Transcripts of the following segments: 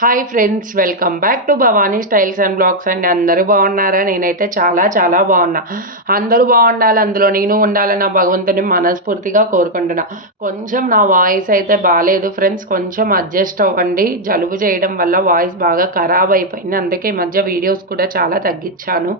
Hi friends welcome back to Bhavani styles and blogs అండి. అందరూ బాగున్నారా? నేనైతే చాలా చాలా బాగున్నా. అందరూ బాగుండాలి అందులో నేను ఉండాలని నా భగవంతుని మనస్ఫూర్తిగా కోరుకుంటున్నా. కొంచెం నా వాయిస్ అయితే బాగాలేదు ఫ్రెండ్స్ కొంచెం అడ్జస్ట్ అవ్వండి. జలుబు చేయడం వల్ల వాయిస్ బాగా ఖరాబ్ అయిపోయింది. అందుకే ఈ మధ్య వీడియోస్ కూడా చాలా తగ్గించాను.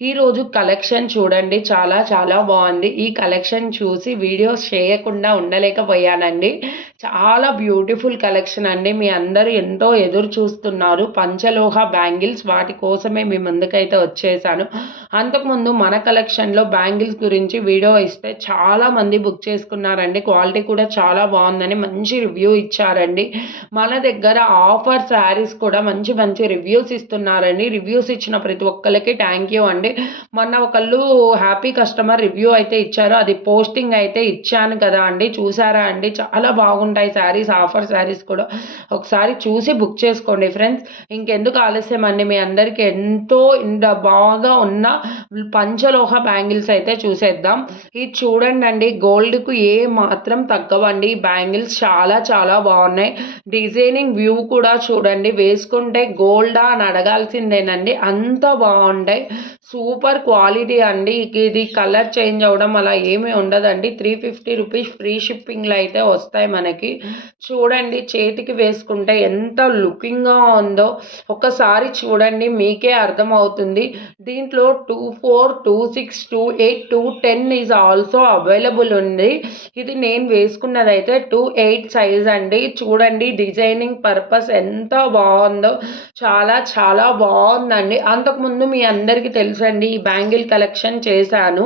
ఈరోజు కలెక్షన్ చూడండి. చాలా చాలా బాగుంది. ఈ కలెక్షన్ చూసి వీడియోస్ చేయకుండా ఉండలేకపోయానండి. చాలా బ్యూటిఫుల్ కలెక్షన్ అండి. మీ అందరూ ఎంతో ఎదురు చూస్తున్నారు. పంచలోహ బ్యాంగిల్స్ వాటి కోసమే మీ ముందుకైతే వచ్చేసాను. అంతకుముందు మన కలెక్షన్లో బ్యాంగిల్స్ గురించి వీడియో ఇస్తే చాలా మంది బుక్ చేసుకున్నారండి. క్వాలిటీ కూడా చాలా బాగుందని మంచి రివ్యూ ఇచ్చారండి. మన దగ్గర ఆఫర్ శారీస్ కూడా మంచి మంచి రివ్యూస్ ఇస్తున్నారండి. రివ్యూస్ ఇచ్చిన ప్రతి ఒక్కరికి థ్యాంక్ యూ అండి. మొన్న ఒకళ్ళు హ్యాపీ కస్టమర్ రివ్యూ అయితే ఇచ్చారు. అది పోస్టింగ్ అయితే ఇచ్చాను కదా అండి. చూసారా అండి? చాలా బాగుంటాయి శారీస్ ఆఫర్ శారీస్ కూడా. ఒకసారి చూసి బుక్ చేసుకోండి ఫ్రెండ్స్. ఇంకెందుకు ఆలస్యం అండి? మీ అందరికీ ఎంతో ఇంత బాగా ఉన్న పంచలోహ బ్యాంగిల్స్ అయితే చూసేద్దాం. ఇది చూడండి అండి గోల్డ్కు ఏ మాత్రం తగ్గవండి. ఈ బ్యాంగిల్స్ చాలా చాలా బాగున్నాయి. డిజైనింగ్ వ్యూ కూడా చూడండి. వేసుకుంటే గోల్డా అని అడగాల్సిందేనండి. అంత బాగుంటాయి. సూపర్ క్వాలిటీ అండి. ఇది కలర్ చేంజ్ అవ్వడం అలా ఏమీ ఉండదండి. త్రీ ఫిఫ్టీ రూపీస్ ఫ్రీ షిప్పింగ్లో అయితే వస్తాయి మనకి. చూడండి చేతికి వేసుకుంటే ఎంత లుకింగ్గా ఉందో. ఒకసారి చూడండి మీకే అర్థమవుతుంది. దీంట్లో two four two six two eight two ten is also available ఉంది. ఇది నేను వేసుకున్నది అయితే టూ ఎయిట్ సైజ్ అండి. చూడండి డిజైనింగ్ పర్పస్ ఎంత బాగుందో. చాలా చాలా బాగుందండి. అంతకుముందు మీ అందరికీ తెలుసండి ఈ బ్యాంగిల్ కలెక్షన్ చేశాను.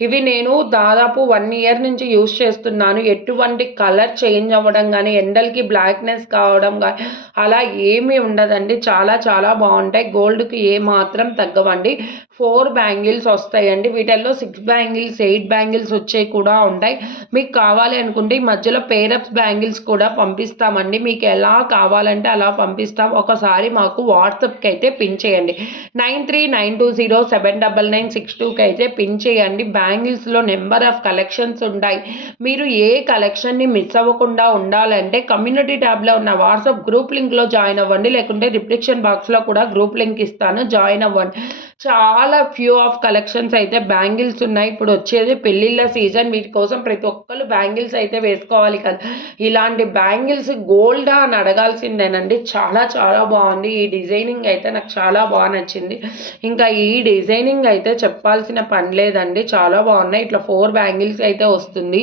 ఇవి నేను దాదాపు వన్ ఇయర్ నుంచి యూస్ చేస్తున్నాను. ఎటువంటి కలర్ చేంజ్ అవ్వడం కానీ ఎండలకి బ్లాక్నెస్ కావడం కానీ అలా ఏమీ ఉండదండి. చాలా చాలా బాగుంటాయి. గోల్డ్కి ఏ మాత్రం తగ్గవండి. ఫోర్ బ్యాంగిల్స్ వస్తాయండి. వీటిల్లో సిక్స్ బ్యాంగిల్స్ ఎయిట్ బ్యాంగిల్స్ వచ్చేవి కూడా ఉంటాయి. మీకు కావాలి అనుకుంటే ఈ మధ్యలో పేరప్స్ బ్యాంగిల్స్ కూడా పంపిస్తామండి. మీకు ఎలా కావాలంటే అలా పంపిస్తాం. ఒకసారి మాకు వాట్సాప్కి అయితే పిన్ చేయండి. Nine three nine two zero seven double nine six టూకి అయితే పిన్ చేయండి. బ్యాంగిల్స్లో నెంబర్ ఆఫ్ కలెక్షన్స్ ఉంటాయి. మీరు ఏ కలెక్షన్ని మిస్ అవ్వకుండా ఉండాలంటే కమ్యూనిటీ ట్యాబ్లో ఉన్న వాట్సాప్ గ్రూప్ లింక్లో జాయిన్ అవ్వండి. లేకుంటే రిప్లిక్షన్ బాక్స్లో కూడా గ్రూప్ లింక్ ఇస్తాను. జాయిన్ అవ్వండి. చాలా ఫ్యూ ఆఫ్ కలెక్షన్స్ అయితే బ్యాంగిల్స్ ఉన్నాయి. ఇప్పుడు వచ్చేది పెళ్ళిళ్ళ సీజన్. వీటి కోసం ప్రతి ఒక్కరు బ్యాంగిల్స్ అయితే వేసుకోవాలి కదా. ఇలాంటి బ్యాంగిల్స్ గోల్డా అని అడగాల్సిందేనండి. చాలా చాలా బాగుంది. ఈ డిజైనింగ్ అయితే నాకు చాలా బాగా నచ్చింది. ఇంకా ఈ డిజైనింగ్ అయితే చెప్పాల్సిన పని లేదండి. చాలా బాగున్నాయి. ఇట్లా ఫోర్ బ్యాంగిల్స్ అయితే వస్తుంది.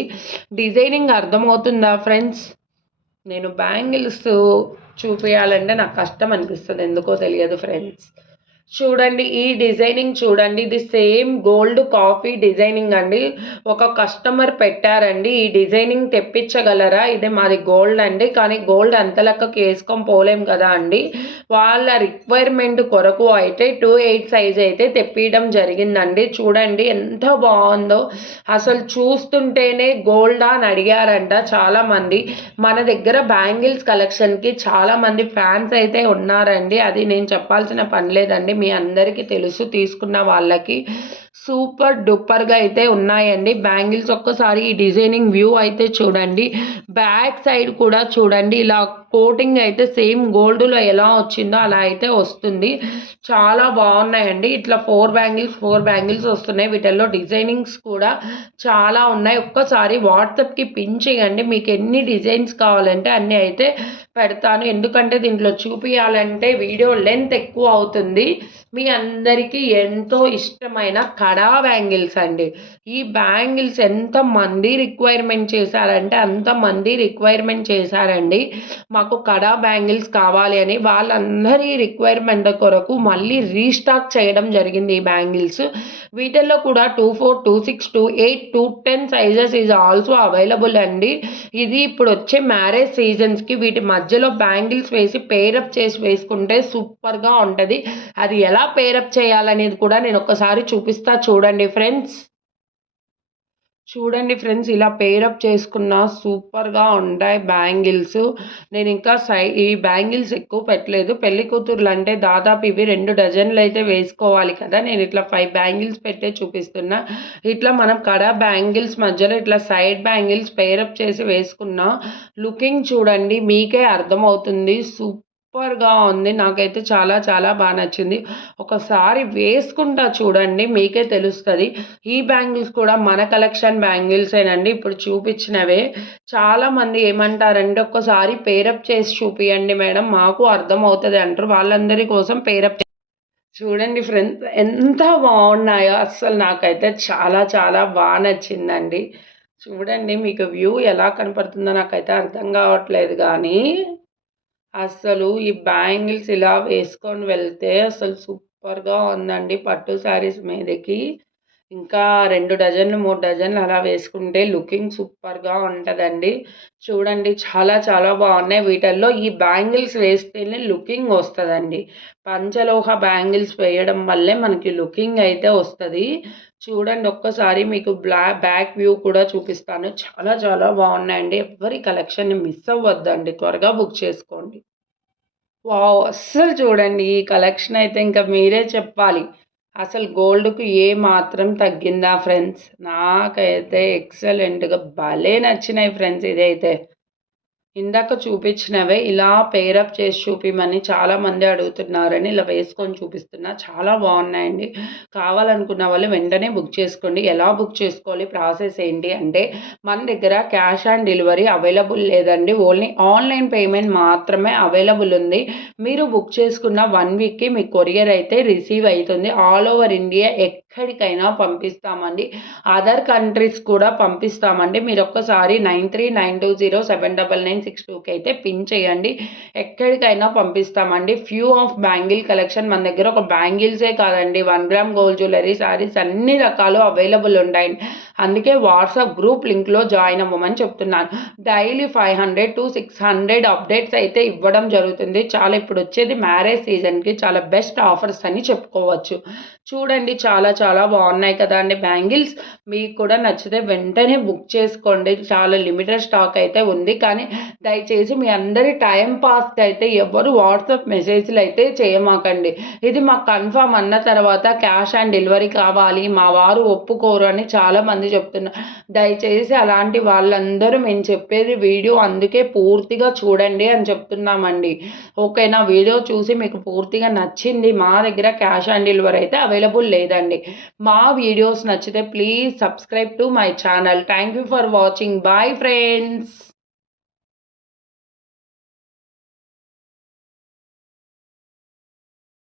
డిజైనింగ్ అర్థమవుతుందా ఫ్రెండ్స్? నేను బ్యాంగిల్స్ చూపించాలంటే నాకు కష్టం అనిపిస్తుంది. ఎందుకో తెలియదు ఫ్రెండ్స్. చూడండి ఈ డిజైనింగ్ చూడండి ఇది సేమ్ గోల్డ్ కాఫీ డిజైనింగ్ అండి. ఒక కస్టమర్ పెట్టారండి ఈ డిజైనింగ్ తెప్పించగలరా? ఇది మాది గోల్డ్ అండి కానీ గోల్డ్ అంత లెక్కకి వేసుకొని పోలేం కదా అండి. వాళ్ళ రిక్వైర్మెంట్ కొరకు అయితే టూ ఎయిట్ సైజ్ అయితే తెప్పియడం జరిగిందండి. చూడండి ఎంత బాగుందో. అసలు చూస్తుంటేనే గోల్డా అని అడిగారంట చాలామంది. మన దగ్గర బ్యాంగిల్స్ కలెక్షన్కి చాలామంది ఫ్యాన్స్ అయితే ఉన్నారండి. అది నేను చెప్పాల్సిన పని లేదండి. మీ అందరికీ తెలుసు తీసుకున్న వాళ్ళకి సూపర్ డూపర్గా అయితే ఉన్నాయండి. బ్యాంగిల్స్ ఒక్కసారి ఈ డిజైనింగ్ వ్యూ అయితే చూడండి. బ్యాక్ సైడ్ కూడా చూడండి. ఇలా కోటింగ్ అయితే సేమ్ గోల్డ్లో ఎలా వచ్చిందో అలా అయితే వస్తుంది. చాలా బాగున్నాయండి. ఇట్లా ఫోర్ బ్యాంగిల్స్ ఫోర్ బ్యాంగిల్స్ వస్తున్నాయి. వీటిల్లో డిజైనింగ్స్ కూడా చాలా ఉన్నాయి. ఒక్కసారి వాట్సాప్కి పిన్ చేయండి. మీకు ఎన్ని డిజైన్స్ కావాలంటే అన్నీ అయితే పెడతాను. ఎందుకంటే దీంట్లో చూపించాలంటే వీడియో లెంత్ ఎక్కువ అవుతుంది. మీ అందరికీ ఎంతో ఇష్టమైన కడా బ్యాంగిల్స్ అండి ఈ బ్యాంగిల్స్ ఎంతమంది రిక్వైర్మెంట్ చేశారంటే అంతమంది రిక్వైర్మెంట్ చేశారండి. మాకు కడా బ్యాంగిల్స్ కావాలి అని వాళ్ళందరి రిక్వైర్మెంట్ కొరకు మళ్ళీ రీస్టాక్ చేయడం జరిగింది ఈ బ్యాంగిల్స్. వీటిల్లో కూడా two four two six two eight two ten sizes is also available అండి. ఇది ఇప్పుడు వచ్చే మ్యారేజ్ సీజన్స్కి వీటి మధ్యలో బ్యాంగిల్స్ వేసి పేరప్ చేసి వేసుకుంటే సూపర్గా ఉంటుంది. అది ఎలా పేరప్ చేయాలనేది కూడా నేను ఒకసారి చూపిస్తాను. చూడండి ఫ్రెండ్స్. చూడండి ఫ్రెండ్స్ ఇలా పేరప్ చేసుకున్న సూపర్గా ఉంటాయి బ్యాంగిల్స్. నేను ఇంకా సై ఈ బ్యాంగిల్స్ ఎక్కువ పెట్టలేదు. పెళ్ళి కూతుర్లు అంటే దాదాపు ఇవి రెండు డజన్లు అయితే వేసుకోవాలి కదా. నేను ఇట్లా ఫైవ్ బ్యాంగిల్స్ పెట్టే చూపిస్తున్నా. ఇట్లా మనం కడ బ్యాంగిల్స్ మధ్యలో ఇట్లా సైడ్ బ్యాంగిల్స్ పేరప్ చేసి వేసుకున్నా లుకింగ్ చూడండి మీకే అర్థమవుతుంది. సూపర్ సూపర్గా ఉంది. నాకైతే చాలా చాలా బాగా నచ్చింది. ఒకసారి వేసుకుంటా చూడండి మీకే తెలుస్తుంది. ఈ బ్యాంగిల్స్ కూడా మన కలెక్షన్ బ్యాంగిల్సేనండి. ఇప్పుడు చూపించినవే చాలామంది ఏమంటారంటే ఒక్కసారి పేరప్ చేసి చూపియండి మేడం మాకు అర్థమవుతుంది అంటారు. వాళ్ళందరి కోసం పేరప్ చూడండి ఫ్రెండ్స్ ఎంత బాగున్నాయో. అస్సలు నాకైతే చాలా చాలా బాగా నచ్చిందండి. చూడండి మీకు వ్యూ ఎలా కనపడుతుందో నాకైతే అర్థం కావట్లేదు కానీ అసలు ఈ బ్యాంగిల్స్ ఇలా వేసుకొని వెళ్తే అసలు సూపర్గా ఉందండి పట్టు శారీస్ మీదకి. ఇంకా రెండు డజన్లు మూడు డజన్లు అలా వేసుకుంటే లుకింగ్ సూపర్గా ఉంటుందండి. చూడండి చాలా చాలా బాగున్నాయి. వీటిల్లో ఈ బ్యాంగిల్స్ వేస్తేనే లుకింగ్ వస్తుందండి. పంచలోహ బ్యాంగిల్స్ వేయడం వల్లే మనకి లుకింగ్ అయితే వస్తుంది. చూడండి ఒక్కసారి మీకు బ్లా బ్యాక్ వ్యూ కూడా చూపిస్తాను. చాలా చాలా బాగున్నాయండి. ఎవరి కలెక్షన్ని మిస్ అవ్వద్దండి. త్వరగా బుక్ చేసుకోండి. వావ్! అస్సలు చూడండి ఈ కలెక్షన్ అయితే ఇంకా మీరే చెప్పాలి. అసలు గోల్డ్కు ఏ మాత్రం తగ్గిందా ఫ్రెండ్స్? నాకైతే ఎక్సలెంట్గా భలే నచ్చినాయి ఫ్రెండ్స్ ఇదైతే. ఇందాక చూపించినవే ఇలా పేరప్ చేసి చూపిమని చాలామంది అడుగుతున్నారని ఇలా వేసుకొని చూపిస్తున్నా. చాలా బాగున్నాయండి. కావాలనుకున్న వాళ్ళు వెంటనే బుక్ చేసుకోండి. ఎలా బుక్ చేసుకోవాలి? ప్రాసెస్ ఏంటి? అంటే మన దగ్గర క్యాష్ ఆన్ డెలివరీ అవైలబుల్ లేదండి. ఓన్లీ ఆన్లైన్ పేమెంట్ మాత్రమే అవైలబుల్ ఉంది. మీరు బుక్ చేసుకున్న వన్ వీక్కి మీ కొరియర్ అయితే రిసీవ్ అవుతుంది. ఆల్ ఓవర్ ఇండియా ఎక్కడికైనా పంపిస్తామండి. అదర్ కంట్రీస్ కూడా పంపిస్తామండి. మీరు ఒక్కసారి nine three nine two zero seven double nine six టూకి అయితే పిన్ చేయండి. ఎక్కడికైనా పంపిస్తామండి. ఫ్యూ ఆఫ్ బ్యాంగిల్ కలెక్షన్ మన దగ్గర ఒక బ్యాంగిల్సే కాదండి. One gram gold jewellery saris అన్ని రకాలు అవైలబుల్ ఉంటాయి. అందుకే వాట్సాప్ గ్రూప్ లింక్లో జాయిన్ అవ్వమని చెప్తున్నాను. Daily five hundred to six hundred updates అయితే ఇవ్వడం జరుగుతుంది. చాలా ఇప్పుడు వచ్చేది మ్యారేజ్ సీజన్కి చాలా బెస్ట్ ఆఫర్స్ అని చెప్పుకోవచ్చు. చూడండి చాలా చాలా బాగున్నాయి కదా అండి బ్యాంగిల్స్ మీకు కూడా నచ్చితే వెంటనే బుక్ చేసుకోండి. చాలా లిమిటెడ్ స్టాక్ అయితే ఉంది. కానీ దయచేసి మీ అందరి టైం పాస్కి అయితే ఎవరు వాట్సాప్ మెసేజ్లు అయితే చేయమాకండి. ఇది మాకు కన్ఫామ్ అన్న తర్వాత క్యాష్ ఆన్ డెలివరీ కావాలి మా వారు ఒప్పుకోరు అని చాలామంది చెప్తున్నారు దయచేసి అలాంటి వాళ్ళందరూ మేము చెప్పేది వీడియో అందుకే పూర్తిగా చూడండి అని చెప్తున్నామండి. ఓకేనా? వీడియో చూసి మీకు పూర్తిగా నచ్చింది మా దగ్గర క్యాష్ ఆన్ డెలివరీ అయితే అవైలబుల్ లేదండి. మా వీడియోస్ నచ్చితే please subscribe to my channel. Thank you for watching. Bye friends.